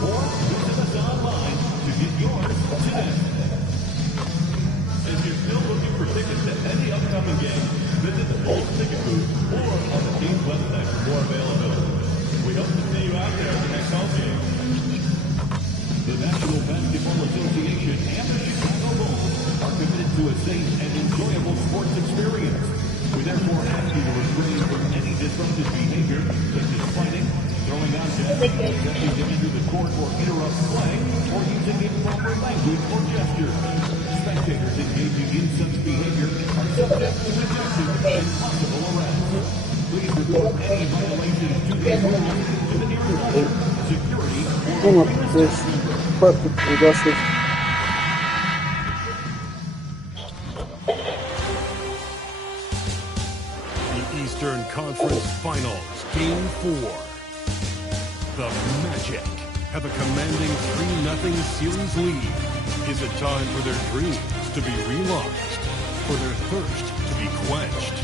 or visit us online to get yours today. If you're still looking for tickets to any upcoming game, visit the Bulls ticket booth or on the team's website for more availability. We hope to see you out there at the next home game. The National Basketball Association and the Chicago Bulls are committed to a safe and enjoyable sports experience. We therefore ask you to refrain from any disruptive behavior, such as fighting, throwing objects, attempting to enter the court or interrupt play, or using improper language or gestures. Spectators engaging in such behavior are subject to ejection and possible arrest. Please report any violations to these rules to the nearest usher, security, or Perfect, progressive. The Eastern Conference Finals, Game 4. The Magic have a commanding 3-0 series lead. Is it time for their dreams to be realized? For their thirst to be quenched?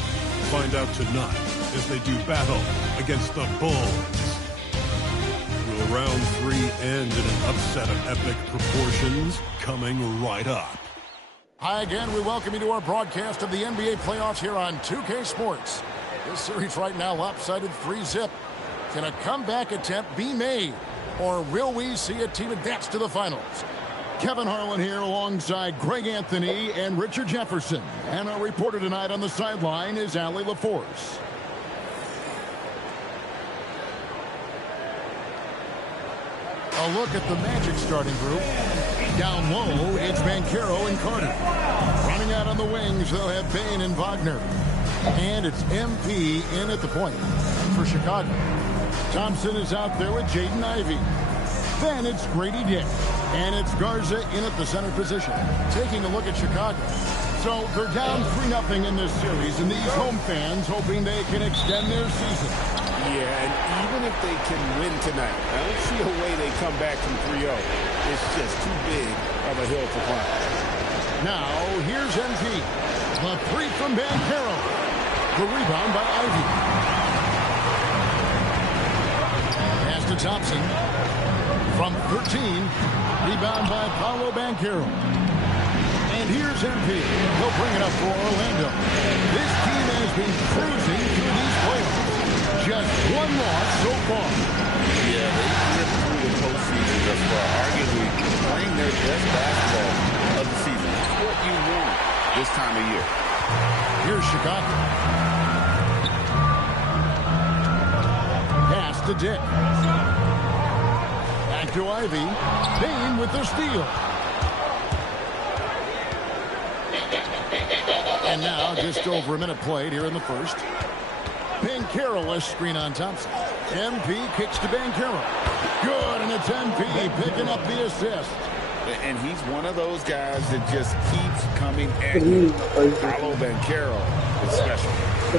Find out tonight as they do battle against the Bulls. Will round 3 end in an upset of epic proportions? Coming right up. Hi again, we welcome you to our broadcast of the NBA playoffs here on 2K Sports. This series right now lopsided 3-0. Can a comeback attempt be made? Or will we see a team advance to the finals? Kevin Harlan here alongside Greg Anthony and Richard Jefferson. And our reporter tonight on the sideline is Allie LaForce. A look at the Magic starting group. Down low, it's Banchero and Carter. Running out on the wings, they'll have Bane and Wagner. And it's MP in at the point for Chicago. Thompson is out there with Jaden Ivey. Then it's Grady Dick. And it's Garza in at the center position. Taking a look at Chicago. So they're down 3-0 in this series, and these home fans hoping they can extend their season. Yeah, and even if they can win tonight, I don't see a way they come back from 3-0. It's just too big of a hill to climb. Now, here's MP. The three from Banchero. The rebound by Ivey. Pass to Thompson. From 13, rebound by Paolo Banchero. And here's MP. He'll bring it up for Orlando. This team has been cruising through these playoffs. Just one loss so far. Yeah, they tripped through the postseason thus far, arguably playing their best basketball of the season. That's what you want this time of year. Here's Chicago. Pass to Dick. Back to Ivey. Bane with the steal. And now just over a minute played here in the first. Banchero, a screen on Thompson. MP kicks to Banchero. Good, and it's MP picking up the assist. And he's one of those guys that just keeps coming at you. Paolo Banchero is special. Oh,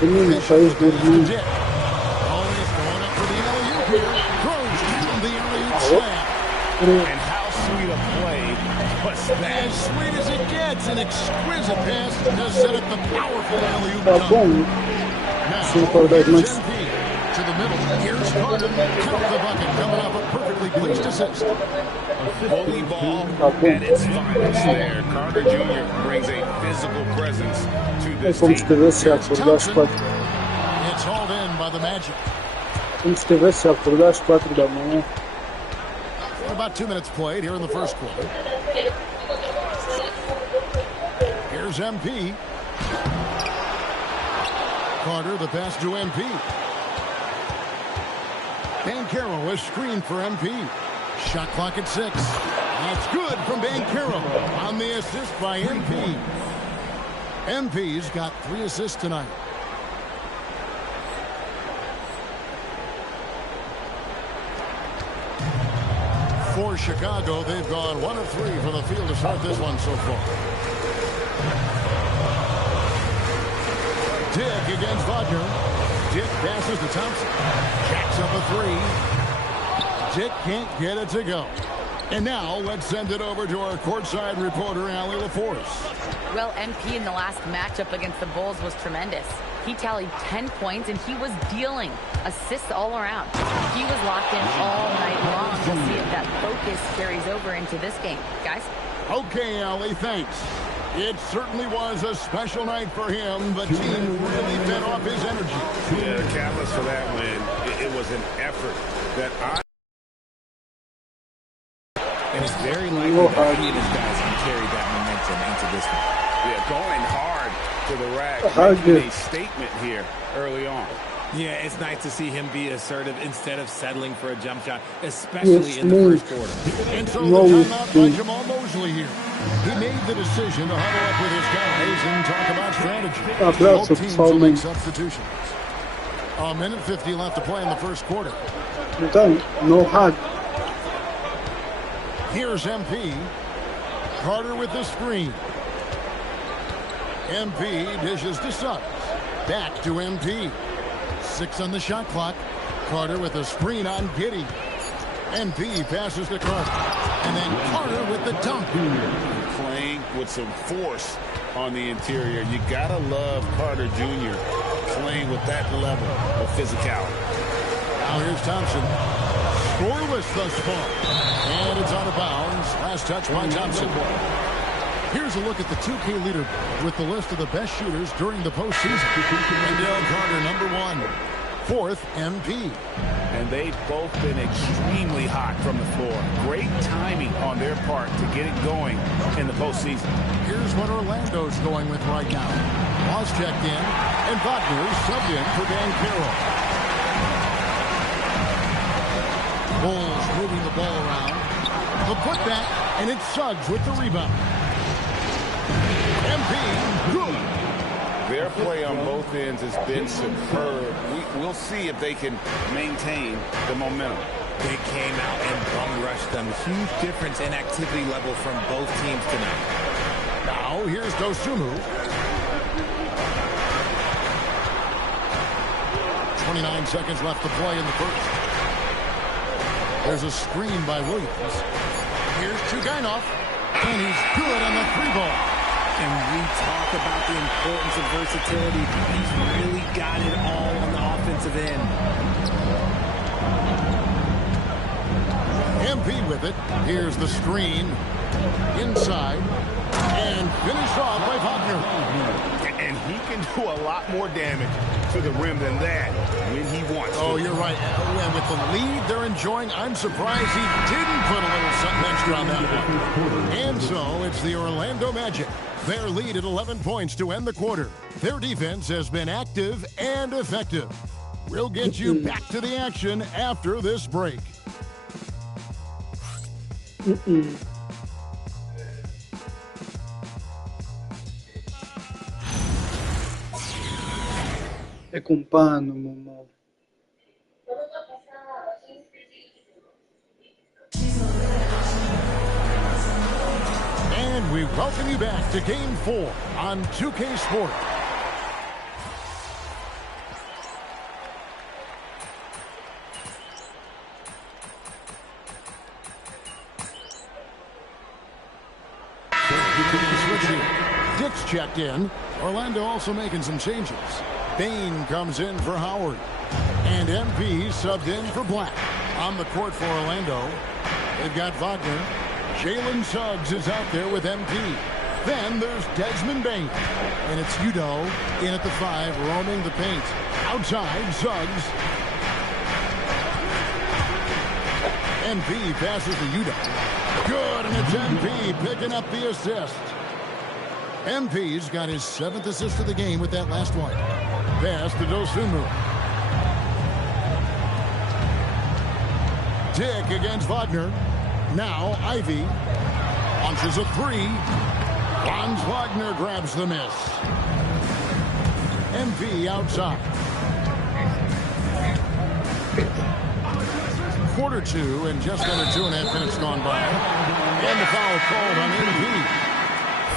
he's going up for the alley-oop here. Throws down the alley-oop slam. And how sweet a play was that? As sweet as it gets, an exquisite pass to set up the powerful alley-oop dunk. Now, here's MP to the middle. Here's Carter. Count the bucket coming off a perfectly placed assist. Bully ball at its finest there. Carter Jr. brings a physical presence to this team. Thompson. It's hauled in by the Magic. About 2 minutes played here in the first quarter. Here's MP. Carter, the pass to MP. Banchero, a screen for MP. Shot clock at 6. That's good from Banchero on the assist by MP. MP's got 3 assists tonight. For Chicago, they've gone 1 of 3 from the field to start this one so far. Dick against Wagner. Dick passes to Thompson. Jacks up a 3. Dick can't get it to go. And now let's send it over to our courtside reporter, Allie LaForce. Well, MP in the last matchup against the Bulls was tremendous. He tallied 10 points, and he was dealing assists all around. He was locked in all night long. We'll see if that focus carries over into this game. Guys? Okay, Allie, thanks. It certainly was a special night for him. The team really fed off his energy. Yeah, the catalyst for that win, it was an effort that And it's very likely that he and his guys can carry that momentum into this one. Yeah, going hard to the rack, making a statement here early on. Yeah, it's nice to see him be assertive instead of settling for a jump shot, especially in the first quarter. And so the timeout by Jamal Mosley here. He made the decision to huddle up with his guys and talk about strategy. Both teams will make substitutions. A minute 50 left to play in the first quarter. No hard. Here's MP. Carter with the screen. MP dishes to Suggs. Back to MP. 6 on the shot clock. Carter with a screen on Giddey. MP passes to Carter. And then Carter with the dunk. Playing with some force on the interior. You gotta love Carter Jr. playing with that level of physicality. Now here's Thompson. Scoreless thus far. And it's out of bounds. Last touch by Thompson. Here's a look at the 2K leaderboard with the list of the best shooters during the postseason. Wendell Carter, number 1. 4th, MP. And they've both been extremely hot from the floor. Great timing on their part to get it going in the postseason. Here's what Orlando's going with right now. Ross checked in, and Wagner subbed in for Banchero. Bulls moving the ball around. The putback, and it's Suggs with the rebound. MP, good. Their play on both ends has been superb. We'll see if they can maintain the momentum. They came out and bum rushed them. Huge difference in activity level from both teams tonight. Now here's Dosunmu. 29 seconds left to play in the first. There's a screen by Williams. Here's Chugainov, and he's good on the 3-ball. And we talk about the importance of versatility. He's really got it all on the offensive end. MP with it. Here's the screen. Inside. And finished off by Wagner. And he can do a lot more damage to the rim than that when he wants to. Oh, you're right. And with the lead they're enjoying, I'm surprised he didn't put a little something extra on that one. And so it's the Orlando Magic. Their lead at 11 points to end the quarter. Their defense has been active and effective. We'll get you back to the action after this break. É com pano, mamão. And we welcome you back to Game 4 on 2K Sport. Dick's checked in. Orlando also making some changes. Bain comes in for Howard. And MP subbed in for Black. On the court for Orlando, they've got Wagner. Jalen Suggs is out there with MP. Then there's Desmond Bain. And it's Udo in at the 5, roaming the paint. Outside, Suggs. MP passes to Udo. Good, and it's MP picking up the assist. MP's got his 7th assist of the game with that last one. Pass to Dosunmu. Dick against Wagner. Now Ivy launches a 3. Franz Wagner grabs the miss. MP outside. Quarter 2 and just under 2.5 minutes gone by. And the foul called on MP.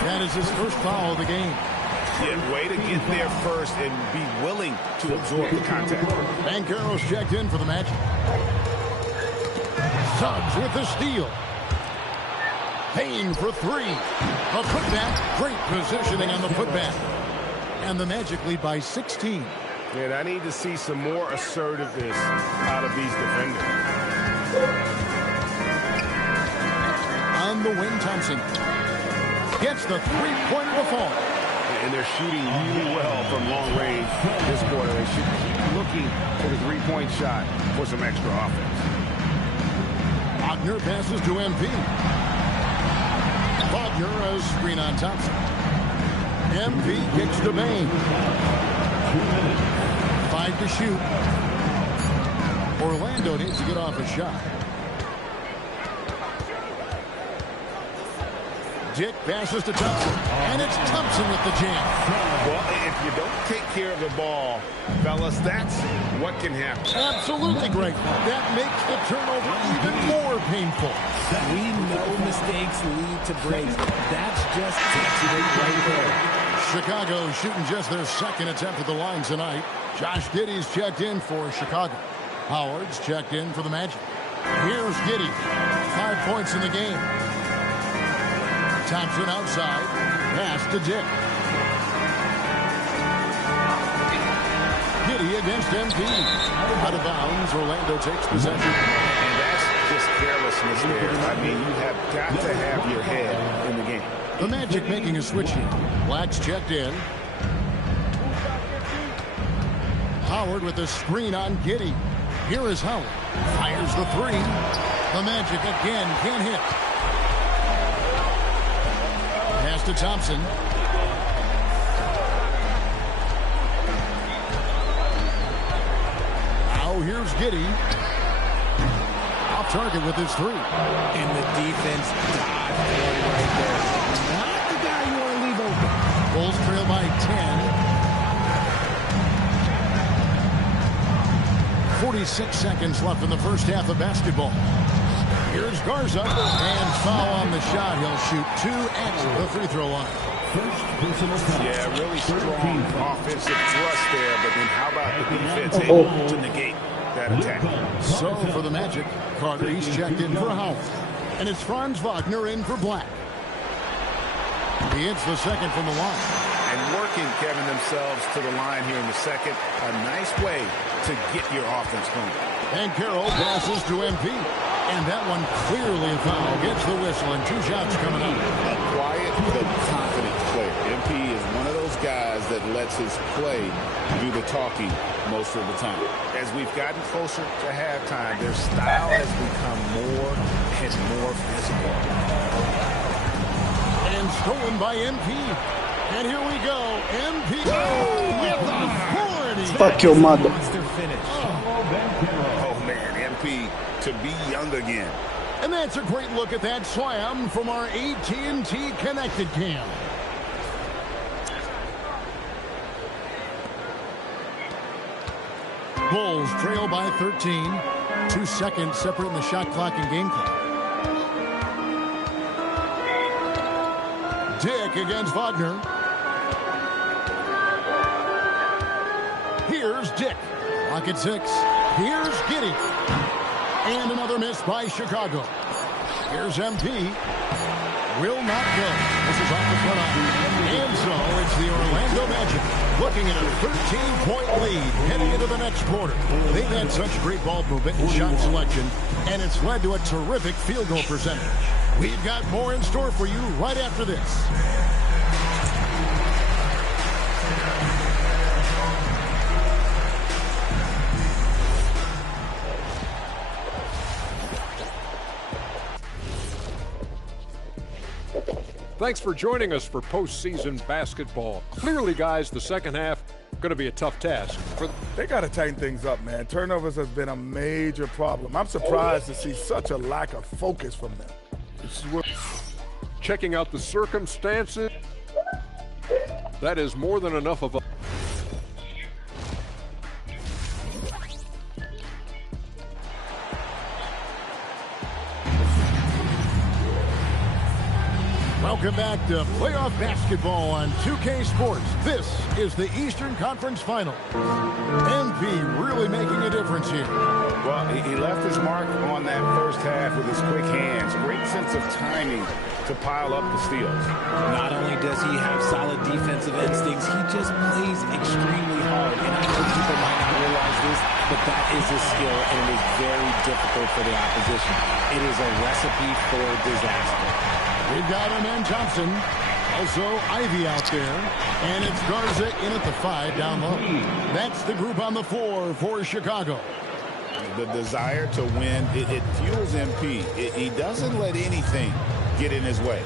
That is his first foul of the game. Yeah, way to get there first and be willing to absorb the contact. Banchero's checked in for the match. Suggs with the steal. Payne for 3. A putback. Great positioning on the putback. And the Magic lead by 16. And I need to see some more assertiveness out of these defenders. On the wing, Thompson gets the three-pointer to fall. And they're shooting really well from long range this quarter. They should keep looking for the three-point shot for some extra offense. Wagner passes to MP. Wagner, a screen on Thompson. MP kicks to Bain. 5 to shoot. Orlando needs to get off a shot. Dick passes to Thompson. And it's Thompson with the jam. Well, if you don't take care of the ball, fellas, that's what can happen. Absolutely great. That makes the turnover even more painful. We know mistakes lead to breaks. That's just touching it right there. Chicago shooting just their second attempt at the line tonight. Josh Giddey's checked in for Chicago. Howard's checked in for the Magic. Here's Giddey. 5 points in the game. Thompson outside. Pass to Dick. Giddey against MP. Out of bounds. Orlando takes possession. And that's just carelessness there. I mean, you have got to have your head in the game. The Magic making a switch here. Black's checked in. Howard with a screen on Giddey. Here is Howard. Fires the three. The Magic again can't hit. Pass to Thompson. Now here's Giddey. Off target with his three. And the defense died right there. Not the guy you want to leave open. Bulls trail by 10. 46 seconds left in the first half of basketball. Here's Garza, and foul on the shot. He'll shoot 2 at the free throw line. Yeah, really strong offensive thrust there, but then how about the defense able to negate that attack? So for the Magic, Carter, he's checked in for Howard. And it's Franz Wagner in for Black. He hits the second from the line. And working, Kevin, themselves to the line here in the second. A nice way to get your offense going. And Carroll passes to MP. And that one clearly a foul. Gets the whistle and 2 shots coming up. A quiet but confident player. MP is one of those guys that lets his play do the talking most of the time. As we've gotten closer to halftime, their style has become more and more physical. And stolen by MP. And here we go. MP with authority. Fuck your mother. Monster finish. Oh, man, MP to be young again. And that's a great look at that slam from our AT&T Connected Cam. Bulls trail by 13. 2 seconds separating the shot clock and game clock. Dick against Wagner. Here's Dick. Clock at 6. Here's Giddey. And another miss by Chicago. Here's MP. Will not go. This is off the front line. And so it's the Orlando Magic looking at a 13-point lead heading into the next quarter. They've had such great ball movement and shot selection, and it's led to a terrific field goal percentage. We've got more in store for you right after this. Thanks for joining us for postseason basketball. Clearly, guys, the second half going to be a tough task. They got to tighten things up, man. Turnovers has been a major problem. I'm surprised to see such a lack of focus from them. Checking out the circumstances, that is more than enough of a... Welcome back to playoff basketball on 2K Sports. This is the Eastern Conference Final. MP really making a difference here. Well, he left his mark on that first half with his quick hands. Great sense of timing to pile up the steals. Not only does he have solid defensive instincts, he just plays extremely hard. And I know people might not realize this, but that is a skill, and it is very difficult for the opposition. It is a recipe for disaster. We've got him and Thompson. Also, Ivy out there. And it's Garza in at the 5 down low. That's the group on the floor for Chicago. The desire to win, it fuels MP. He doesn't let anything get in his way.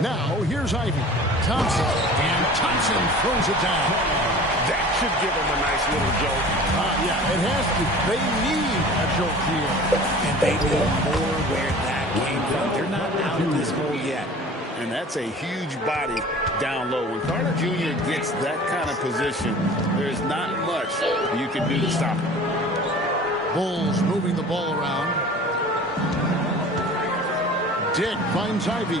Now, here's Ivy. Thompson. And Thompson throws it down. That should give him a nice little jolt. Yeah, it has to. They need a jolt here. And they need more where that came from. They're not out of this hole yet. And that's a huge body down low. When Carter Jr. gets that kind of position, there's not much you can do to stop him. Bulls moving the ball around. Dick finds Ivy.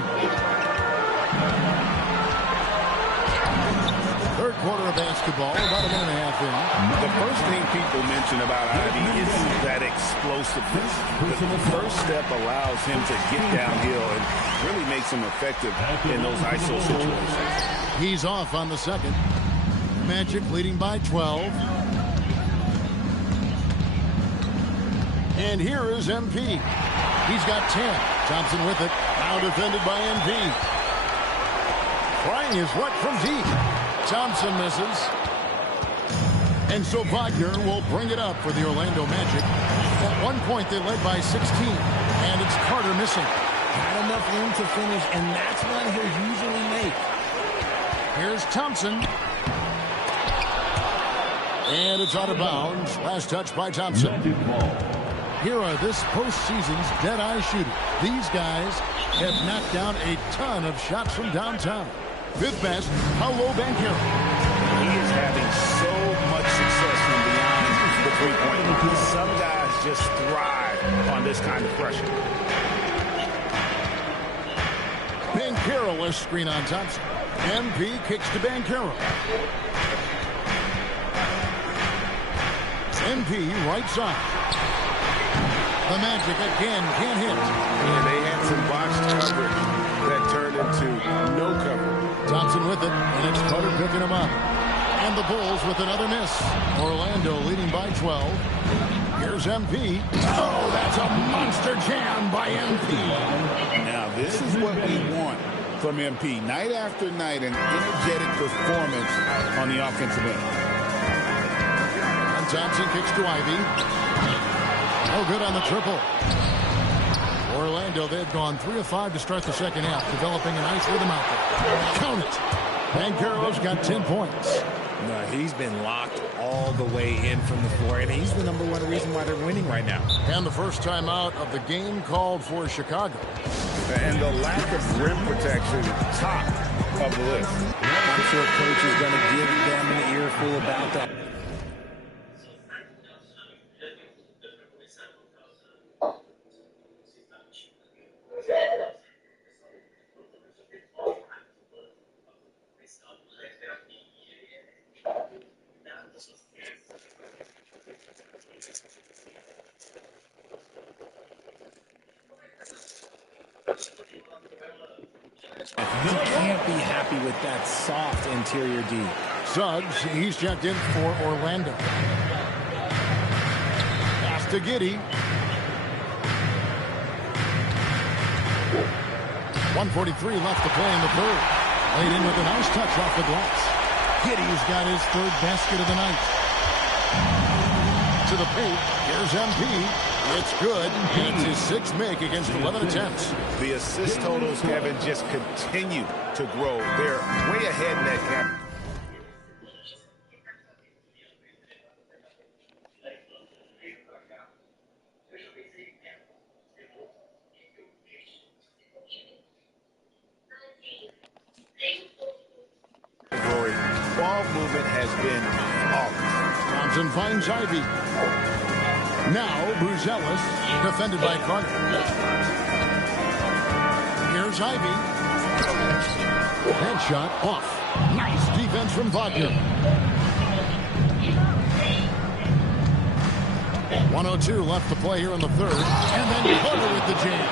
Third quarter of basketball, about a minute and a half in. The first thing people mention about Ivy is that explosiveness. The first step allows him to get downhill and really makes him effective in those ISO situations. He's off on the second. Magic leading by 12. And here is MP. He's got 10. Thompson with it. Now defended by MP. Trying his luck from deep. Thompson misses. And so Wagner will bring it up for the Orlando Magic. At one point, they led by 16. And it's Carter missing. Not enough room to finish, and that's one he'll usually make. Here's Thompson. And it's out of bounds. Last touch by Thompson. Here are this postseason's dead-eye shooters. These guys have knocked down a ton of shots from downtown. Fifth best, Paolo Banchero. He is having so much success from beyond the three-point line. Some guys just thrive on this kind of pressure. Banchero, a screen on Thompson. MP kicks to Banchero. MP right side. The Magic again can't hit. And they had some boxed coverage that turned into no cover. Thompson with it, and it's Carter picking him up. And the Bulls with another miss. Orlando leading by 12. Here's MP. Oh, that's a monster jam by MP. Now, this is what we want from MP. Night after night, an energetic performance on the offensive end. And Thompson kicks to Ivy. No good on the triple. Orlando, they've gone 3 of 5 to start the second half, developing a nice rhythm out there. Count it. Banchero's got 10 points. No, he's been locked all the way in from the floor, and he's the #1 reason why they're winning right now. And the first time out of the game called for Chicago. And the lack of rim protection, top of the list. I'm sure coach is going to give them an earful about that. You can't be happy with that soft interior D. Suggs, he's checked in for Orlando. Pass to Giddey. 1:43 left to play in the third. Laid in with a nice touch off the glass. Giddey's got his third basket of the night. To the paint. Here's MP. It's good. It's his 6th make against 11 attempts. The assist totals haven't just continued to grow. They're way ahead in that cap. Ball movement has been off. Thompson finds Ivy. Now, Bruzelis, defended by Carter. Here's Ivy. Headshot off. Nice defense from Wagner. 1:02 left to play here in the third. And then Carter with the jam.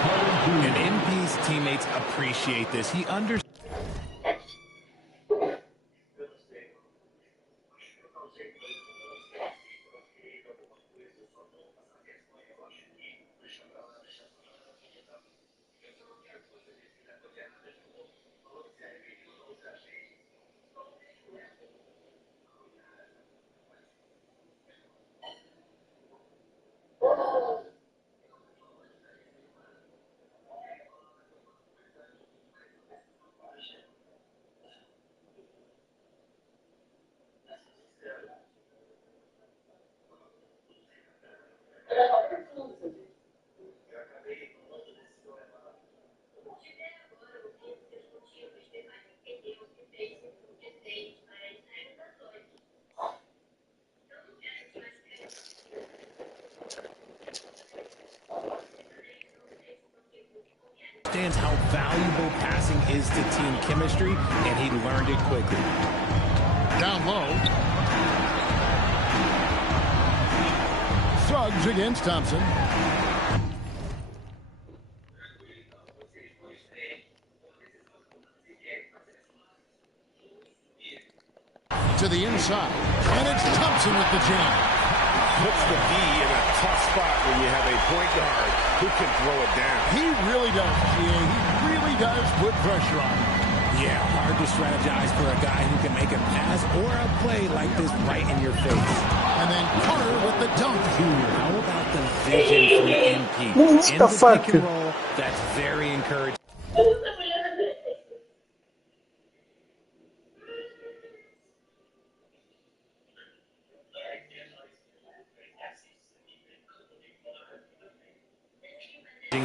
And MP's teammates appreciate this. He understands. How valuable passing is to team chemistry, and he learned it quickly. Down low. Suggs against Thompson. To the inside, and it's Thompson with the jam. Puts the D in a tough spot when you have a point guard who can throw it down. He really does, GA. He really does put pressure on him. Yeah, hard to strategize for a guy who can make a pass or a play like this right in your face. And then Carter with the dunk. How about the vision from MP? In the pick and roll, that's very encouraging.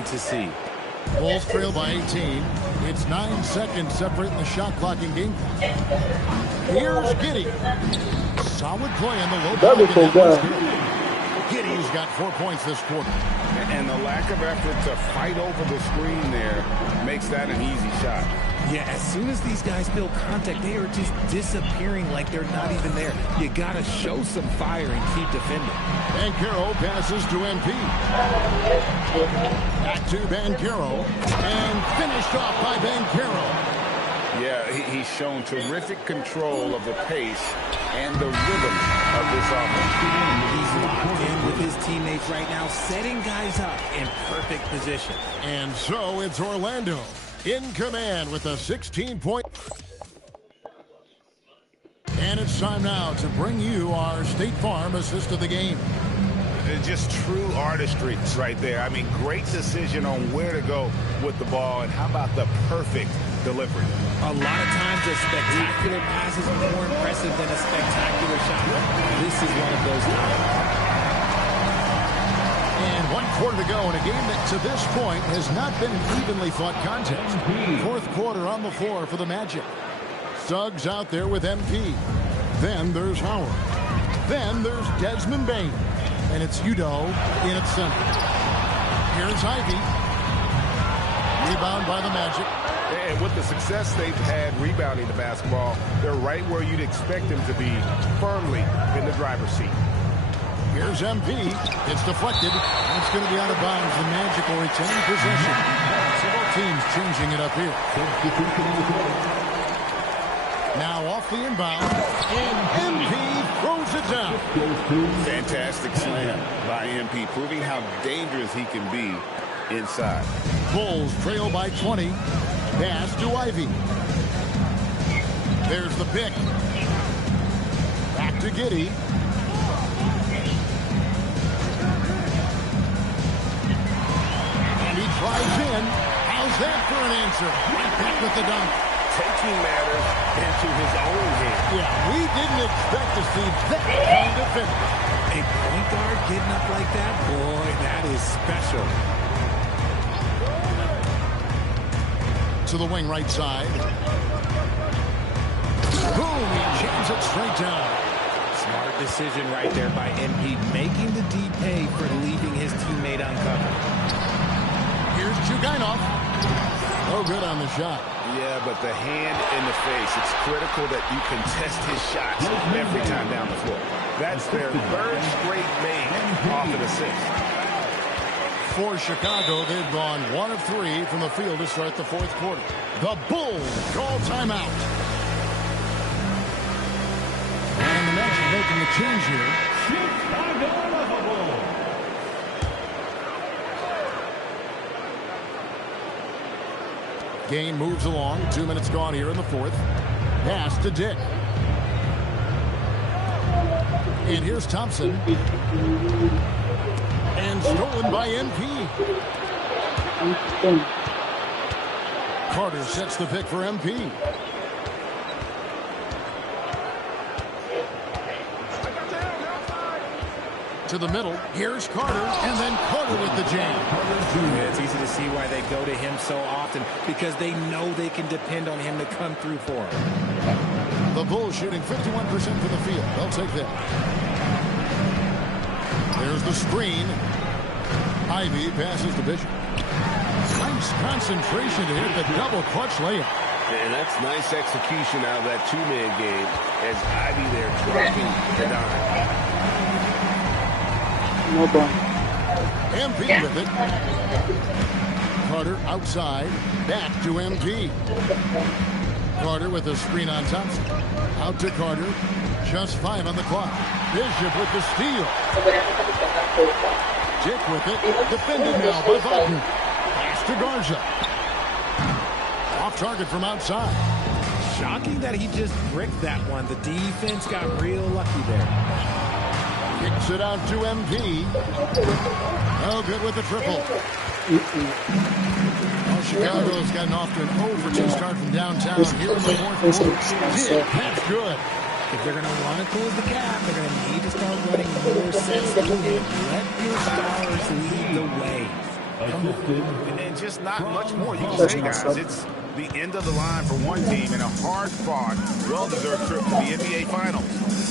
To see. Bulls trail by 18. It's 9 seconds separating the shot clock and game. Here's Giddey. Solid play in the low block. Giddey's got 4 points this quarter. And the lack of effort to fight over the screen there makes that an easy shot. Yeah, as soon as these guys feel contact, they are just disappearing like they're not even there. You got to show some fire and keep defending. Banchero passes to MP. Back to Banchero. And finished off by Banchero. Yeah, he's shown terrific control of the pace and the rhythm of this offense. He's locked in with his teammates right now, setting guys up in perfect position. And so it's Orlando in command with a 16-point. And it's time now to bring you our State Farm assist of the game. Just true artistry right there. I mean, great decision on where to go with the ball, and how about the perfect delivery? A lot of times a spectacular pass is more impressive than a spectacular shot. This is one of those times. And 1 quarter to go in a game that to this point has not been an evenly fought contest. Fourth quarter on the floor for the Magic. Suggs out there with MP. Then there's Howard. Then there's Desmond Bain. And it's Udo in at center. Here's Ivy. Rebound by the Magic. And with the success they've had rebounding the basketball, they're right where you'd expect them to be, firmly in the driver's seat. Here's MP. It's deflected. It's going to be out of bounds. The Magic will retain possession. Several teams changing it up here. Now off the inbound. And MP throws it down. Fantastic slam by MP, proving how dangerous he can be inside. Bulls trail by 20. Pass to Ivy. There's the pick. Back to Giddey. And he drives in. How's that for an answer? Right back with the dunk. Taking matters into his own hands. Yeah, we didn't expect to see that kind of finish. A point guard getting up like that? Boy, that is special. To the wing right side. Boom, he jams it straight down. Smart decision right there by MP, making the D pay for leaving his teammate uncovered. Here's Chugainov. No good on the shot. Yeah, but the hand in the face, it's critical that you contest his shots every time down the floor. That's their third straight made off an assist. For Chicago, they've gone 1 of 3 from the field to start the fourth quarter. The Bulls call timeout. And the Nets making the change here. Game moves along. 2 minutes gone here in the fourth. Pass to Dick. And here's Thompson. And stolen by MP. Carter sets the pick for MP. To the middle. Here's Carter. And then Carter with the jam. Yeah, it's easy to see why they go to him so often, because they know they can depend on him to come through for them. The Bulls shooting 51% from the field. They'll take that. There's the screen. Ivy passes to Bishop. Nice concentration to hit the double clutch layup. And that's nice execution out of that two-man game as Ivy there dropping the dime. No ball. MP with it. Carter outside. Back to MP. Carter with a screen on Thompson. Out to Carter. Just 5 on the clock. Bishop with the steal. Dick with it. Defended now by Wagner. Pass to Garza. Off target from outside. Shocking that he just bricked that one. The defense got real lucky there. Kicks it out to MP. No good with the triple. Well, Chicago's gotten off to an 0 for 2 start from downtown here in the fourth quarter. That's good. If they're going to want to close the gap, they're going to need to start running more sets and let your stars lead the way. And just not much more you can say, guys. It's the end of the line for one team and a hard-fought, well-deserved trip to the NBA Finals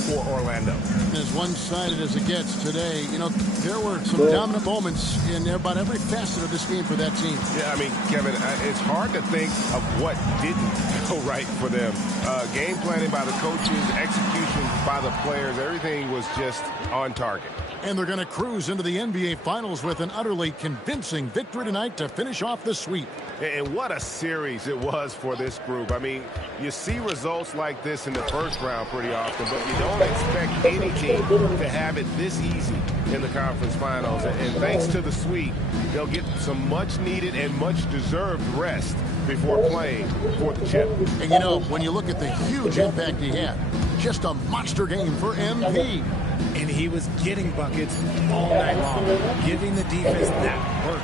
for Orlando. As one-sided as it gets today, you know, there were some dominant moments in about every facet of this game for that team. Yeah, I mean, Kevin, it's hard to think of what didn't go right for them. Game planning by the coaches, execution by the players, everything was just on target. And they're going to cruise into the NBA Finals with an utterly convincing victory tonight to finish off the sweep. And what a series it was for this group. I mean, you see results like this in the first round pretty often, but you don't expect any team to have it this easy in the conference finals. And thanks to the sweep, they'll get some much-needed and much-deserved rest before playing for the chip. And, you know, when you look at the huge impact he had, just a monster game for MP. And he was getting buckets all night long, giving the defense that work.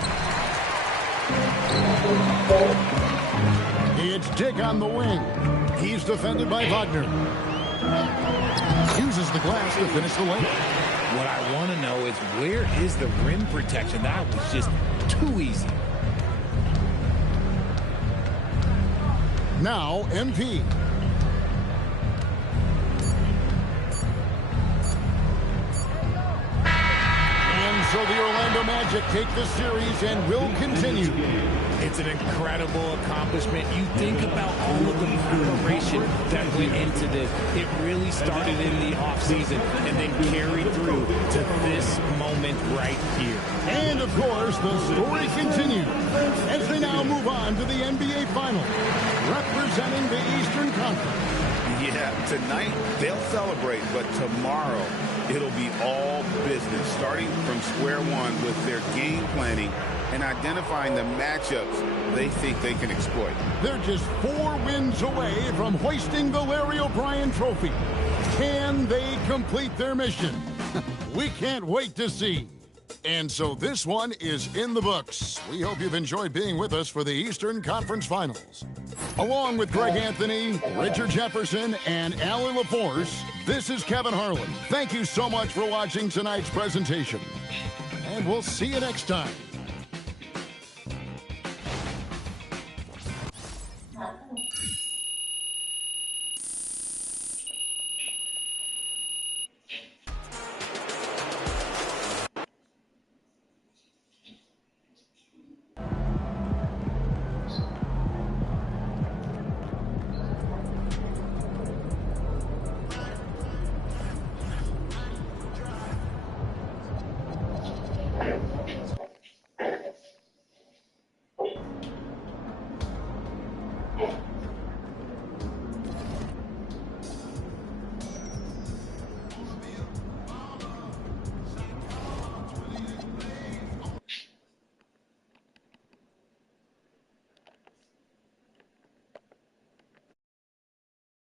It's Dick on the wing. He's defended by Wagner. Uses the glass to finish the lane. What I want to know is, where is the rim protection? That was just too easy. Now, MP. So the Orlando Magic take the series and will continue. It's an incredible accomplishment. You think about all of the preparation that went into this. It really started in the offseason and then carried through to this moment right here. And, of course, the story continues as they now move on to the NBA Finals, representing the Eastern Conference. Yeah, tonight they'll celebrate, but tomorrow it'll be all business, starting from square one with their game planning and identifying the matchups they think they can exploit. They're just 4 wins away from hoisting the Larry O'Brien Trophy. Can they complete their mission? We can't wait to see. And so this one is in the books. We hope you've enjoyed being with us for the Eastern Conference Finals. Along with Greg Anthony, Richard Jefferson, and Alan LaForce, this is Kevin Harlan. Thank you so much for watching tonight's presentation. And we'll see you next time.